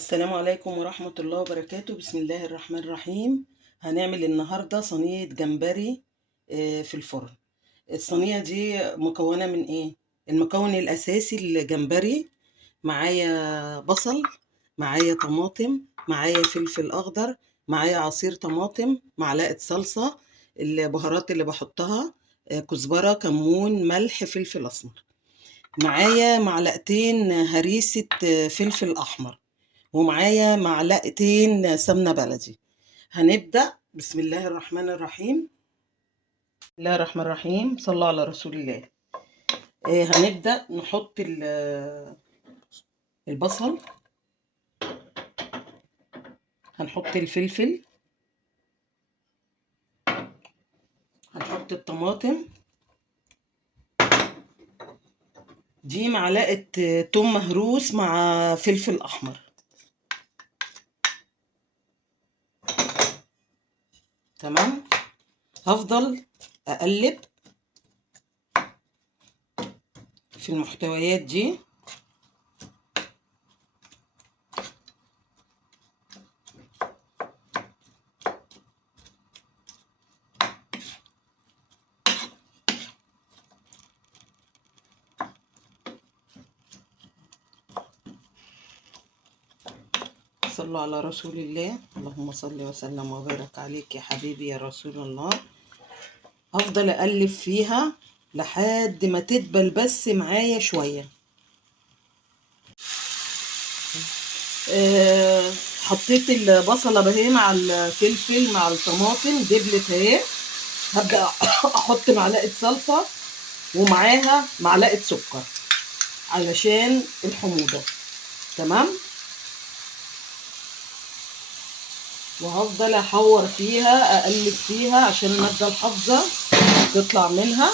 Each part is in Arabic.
السلام عليكم ورحمة الله وبركاته. بسم الله الرحمن الرحيم. هنعمل النهاردة صينية جمبري في الفرن. الصينية دي مكونة من ايه؟ المكون الأساسي الجمبري، معايا بصل، معايا طماطم، معايا فلفل أخضر، معايا عصير طماطم، معلقة صلصة، البهارات اللي بحطها كزبرة، كمون، ملح، فلفل أسمر، معايا معلقتين هريسة فلفل أحمر، ومعايا معلقتين سمنة بلدي. هنبدأ. بسم الله الرحمن الرحيم. بسم الله الرحمن الرحيم، صلى على رسول الله. هنبدأ نحط البصل، هنحط الفلفل، هنحط الطماطم، دي معلقة توم مهروس مع فلفل أحمر. تمام. هفضل أقلب في المحتويات دي. صلوا على رسول الله، اللهم صل وسلم وبارك عليك يا حبيبي يا رسول الله. هفضل اقلب فيها لحد ما تدبل بس معايا شويه. حطيت البصله اهي مع الفلفل مع الطماطم، دبلت اهي. هبدا احط معلقه صلصه ومعاها معلقه سكر علشان الحموضه. تمام. وهفضل احور فيها، اقلب فيها عشان الماده الحافظه تطلع منها.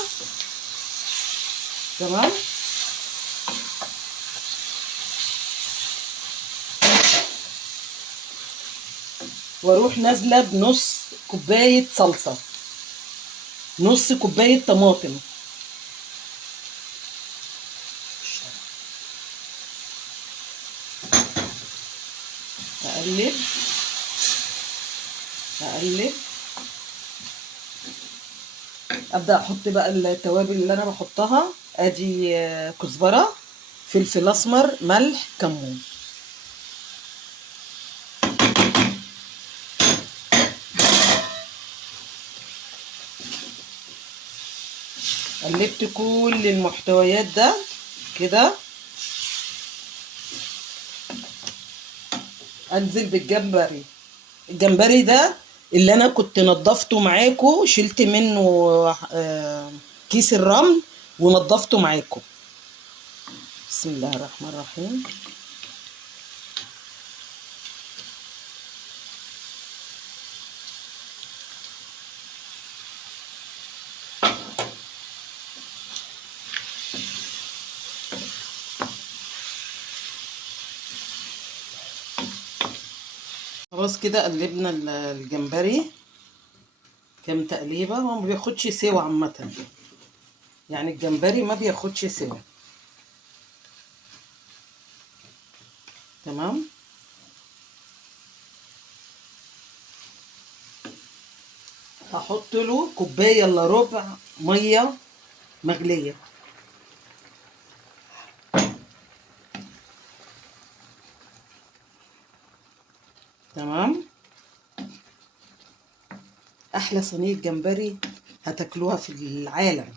تمام. واروح نازله بنص كوبايه صلصه، نص كوبايه طماطم. اقلب اقلب. ابدا احط بقى التوابل اللي انا بحطها. ادي كزبره، فلفل اسمر، ملح، كمون. قلبت كل المحتويات ده كده. انزل بالجمبري. الجمبري ده اللي انا كنت نضفته معاكم، شلت منه كيس الرمل ونضفته معاكم. بسم الله الرحمن الرحيم. خلاص كده قلبنا الجمبري كام تقليبه. هو ما بياخدش سوا عامه، يعني الجمبري ما بياخدش سوا. تمام. هحط له كوبايه الا ربع ميه مغليه. تمام. احلى صينيه جمبري هتاكلوها في العالم.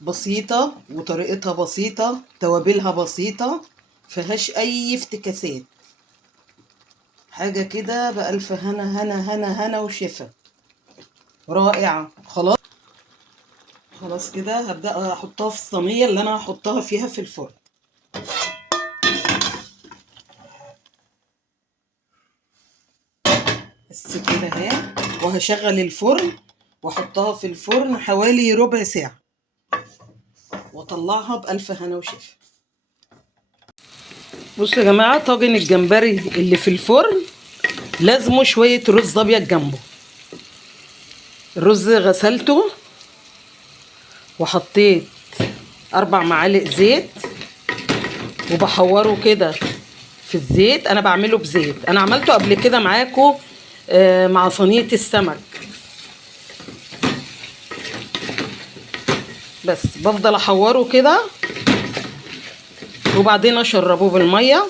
بسيطه وطريقتها بسيطه، توابلها بسيطه، فيهاش اي افتكاسات. حاجه كده بألف هنا هنا هنا هنا وشفا. رائعه. خلاص. خلاص كده هبدأ احطها في الصينيه اللي انا هحطها فيها في الفرن. بس كده اهي. وهشغل الفرن واحطها في الفرن حوالي ربع ساعة واطلعها بألف هنا وشفا. بصوا يا جماعة، طاجن الجمبري اللي في الفرن لازمه شوية رز ابيض جنبه. الرز غسلته وحطيت 4 معالق زيت وبحوره كده في الزيت. انا بعمله بزيت، انا عملته قبل كده معاكم مع صينية السمك. بس بفضل احوره كده وبعدين اشربه بالميه.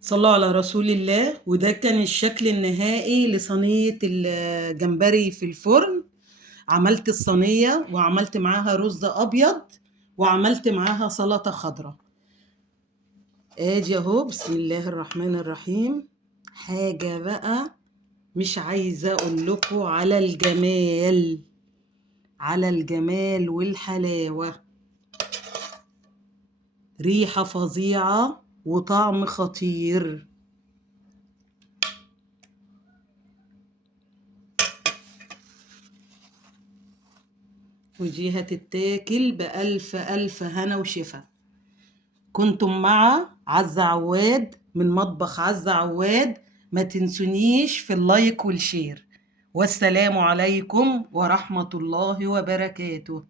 صلوا على رسول الله. وده كان الشكل النهائي لصينية الجمبري في الفرن. عملت الصينية وعملت معاها رز ابيض وعملت معاها سلطة خضراء. ادي اهو، بسم الله الرحمن الرحيم. حاجة بقى مش عايزة اقول لكم على الجمال، على الجمال والحلاوة. ريحة فظيعة وطعم خطير. ودي هتتاكل بألف ألف هنا وشفا. كنتم مع عزة عواد من مطبخ عزة عواد. ما تنسونيش في اللايك والشير. والسلام عليكم ورحمة الله وبركاته.